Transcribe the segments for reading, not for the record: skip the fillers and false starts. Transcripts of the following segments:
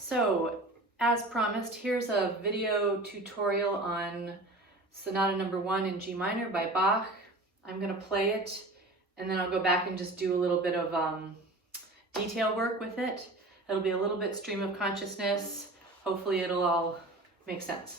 So, as promised, here's a video tutorial on Sonata No. 1 in G minor by Bach. I'm going to play it, and then I'll go back and just do a little bit of detail work with it. It'll be a little bit stream of consciousness. Hopefully it'll all make sense.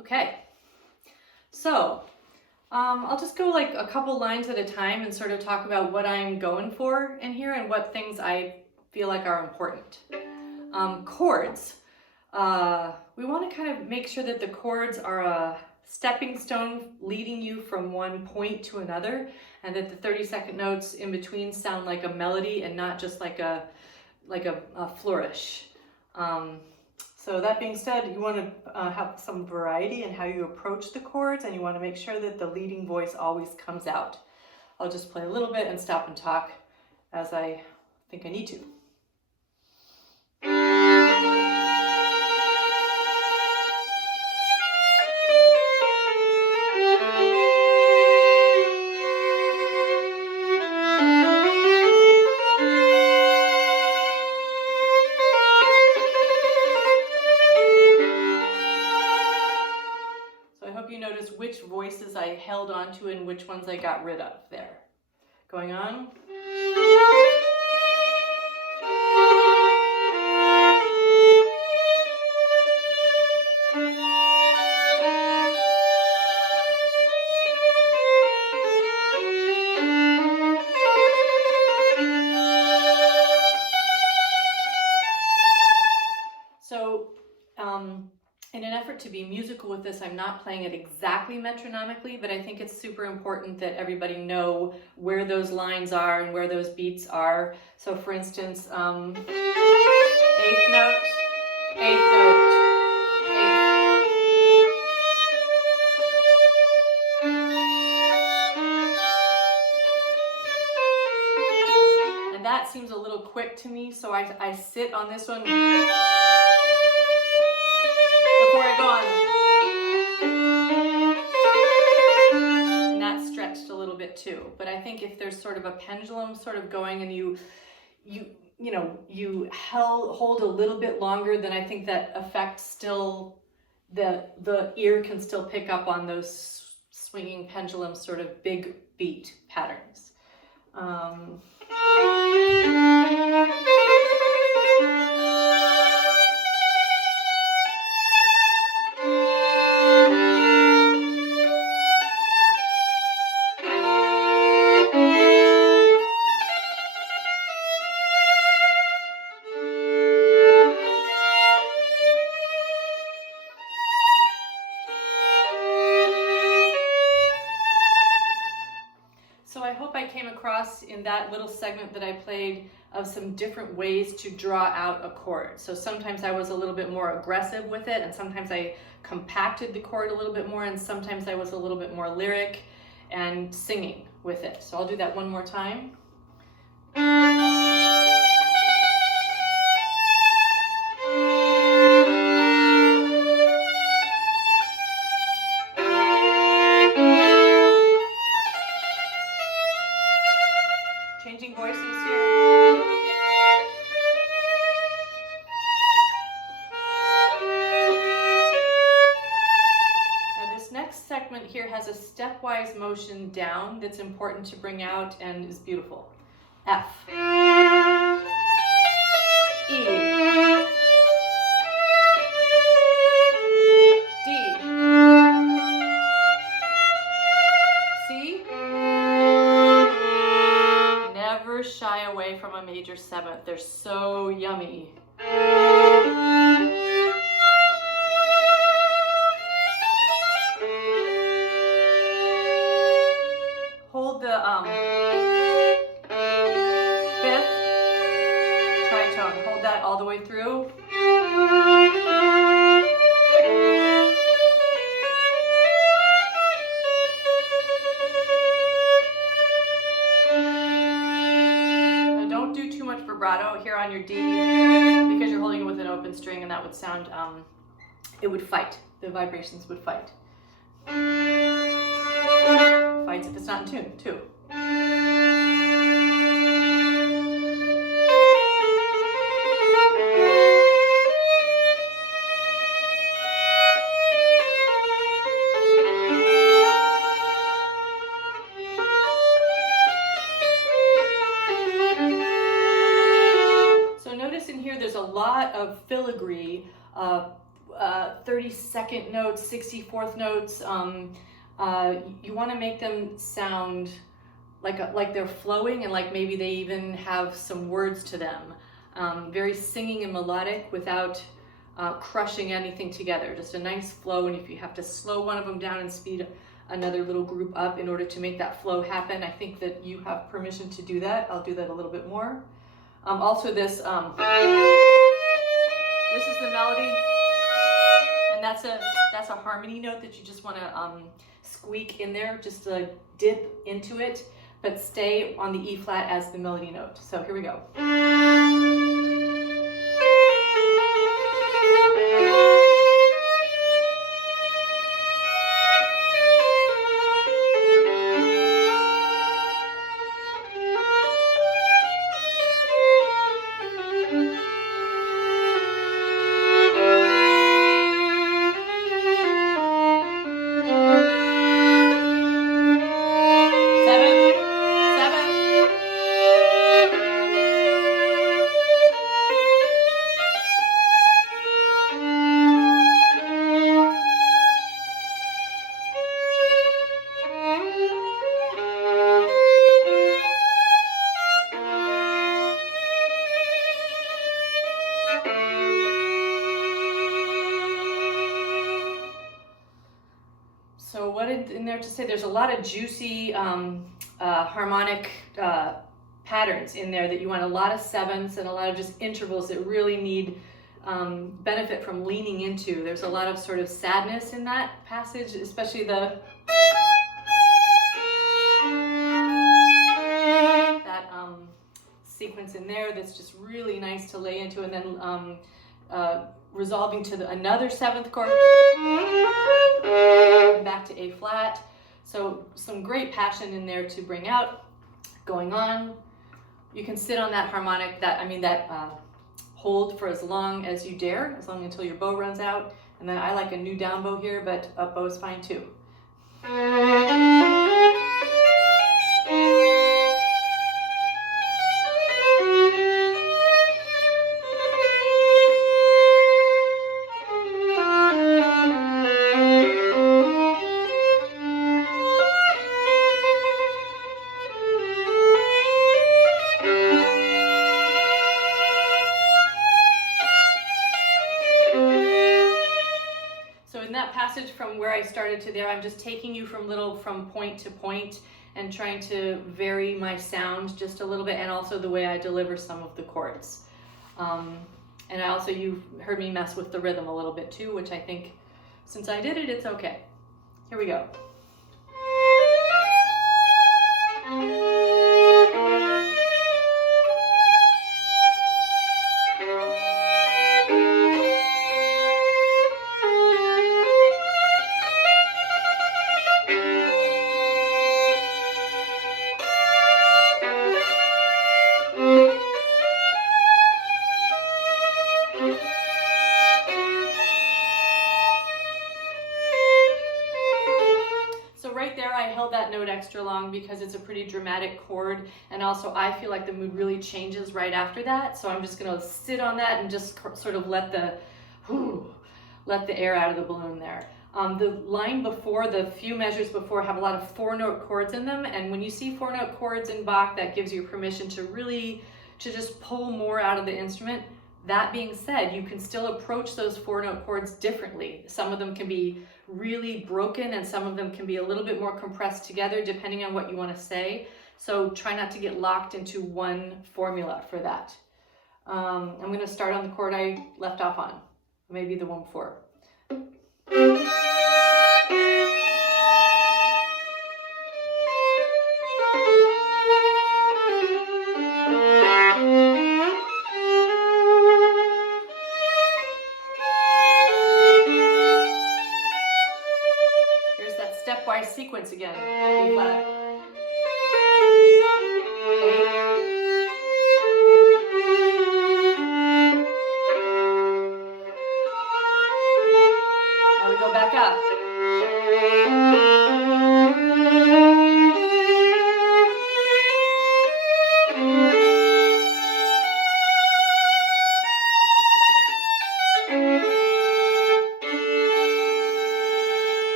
Okay, so I'll just go like a couple lines at a time and sort of talk about what I'm going for in here and what things I feel like are important. Chords. We want to kind of make sure that the chords are a stepping stone leading you from one point to another, and that the 30-second notes in between sound like a melody and not just like a a flourish. So that being said, you want to have some variety in how you approach the chords, and you want to make sure that the leading voice always comes out. I'll just play a little bit and stop and talk as I think I need to. Which voices I held on to and which ones I got rid of there. Going on. In an effort to be musical with this, I'm not playing it exactly metronomically, but I think it's super important that everybody know where those lines are and where those beats are. So for instance, eighth note, eighth note, eighth. And that seems a little quick to me, so I sit on this one before I go on. And that's stretched a little bit too. But I think if there's sort of a pendulum sort of going and you hold a little bit longer, then I think that effect still, the ear can still pick up on those swinging pendulum sort of big beat patterns. So I hope I came across in that little segment that I played of some different ways to draw out a chord. So sometimes I was a little bit more aggressive with it, and sometimes I compacted the chord a little bit more, and sometimes I was a little bit more lyric and singing with it. So I'll do that one more time. Changing voices here. Now this next segment here has a stepwise motion down that's important to bring out and is beautiful. F, E, D, C. Never shy away from a major seventh. They're so yummy. Hold the fifth tritone. Hold that all the way through. Vibrato here on your D because you're holding it with an open string, and that would sound, it would fight. The vibrations would fight. Fights if it's not in tune, too. There's a lot of filigree, 32nd notes, 64th notes. You want to make them sound like they're flowing, and like maybe they even have some words to them. Very singing and melodic without crushing anything together. Just a nice flow, and if you have to slow one of them down and speed another little group up in order to make that flow happen, I think that you have permission to do that. I'll do that a little bit more. Also this is the melody, and that's a harmony note that you just want to squeak in there, just to dip into it, but stay on the E flat as the melody note. So here we go. So what in there to say, there's a lot of juicy harmonic patterns in there that you want, a lot of sevenths and a lot of just intervals that really need benefit from leaning into. There's a lot of sort of sadness in that passage, especially that sequence in there that's just really nice to lay into, and then resolving to another seventh chord, and back to A flat. So some great passion in there to bring out, going on. You can sit on that harmonic, that hold for as long as you dare, as long until your bow runs out. And then I like a new down bow here, but up bow is fine too. Passage from where I started to there, I'm just taking you from point to point and trying to vary my sound just a little bit, and also the way I deliver some of the chords. And you've heard me mess with the rhythm a little bit too, which I think, since I did it, it's okay. Here we go. That note extra long because it's a pretty dramatic chord, and also I feel like the mood really changes right after that, so I'm just going to sit on that and just sort of let the air out of the balloon there. The line before, the few measures before, have a lot of 4-note chords in them, and when you see 4-note chords in Bach, that gives you permission to just pull more out of the instrument. That being said, you can still approach those 4-note chords differently. Some of them can be really broken, and some of them can be a little bit more compressed together depending on what you want to say. So try not to get locked into one formula for that. I'm going to start on the chord I left off on, maybe the one before. Sequence again. B flat. Now we go back up.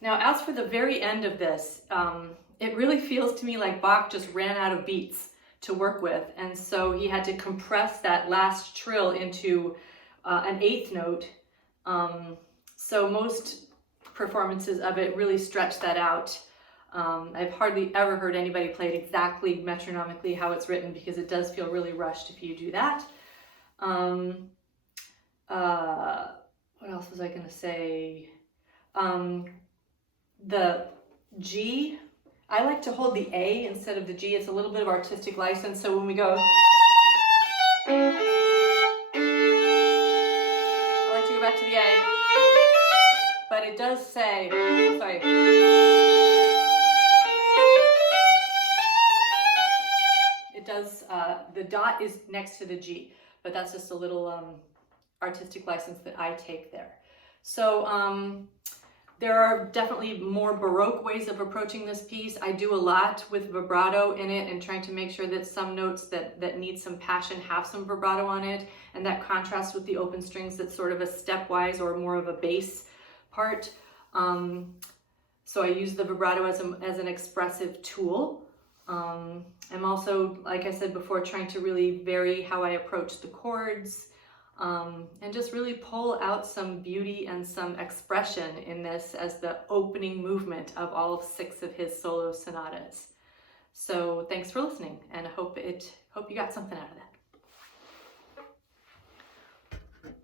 Now, as for the very end of this, it really feels to me like Bach just ran out of beats to work with, and so he had to compress that last trill into an eighth note. So most performances of it really stretch that out. I've hardly ever heard anybody play it exactly metronomically how it's written, because it does feel really rushed if you do that. What else was I going to say? The G, I like to hold the A instead of the G. It's a little bit of artistic license. So when we go, I like to go back to the A, but it does say, sorry. It does, the dot is next to the G, but that's just a little artistic license that I take there. So there are definitely more Baroque ways of approaching this piece. I do a lot with vibrato in it and trying to make sure that some notes that need some passion have some vibrato on it, and that contrasts with the open strings that's sort of a stepwise or more of a bass part. So I use the vibrato as an expressive tool. I'm also, like I said before, trying to really vary how I approach the chords, and just really pull out some beauty and some expression in this as the opening movement of all 6 of his solo sonatas. So thanks for listening, and I hope you got something out of that.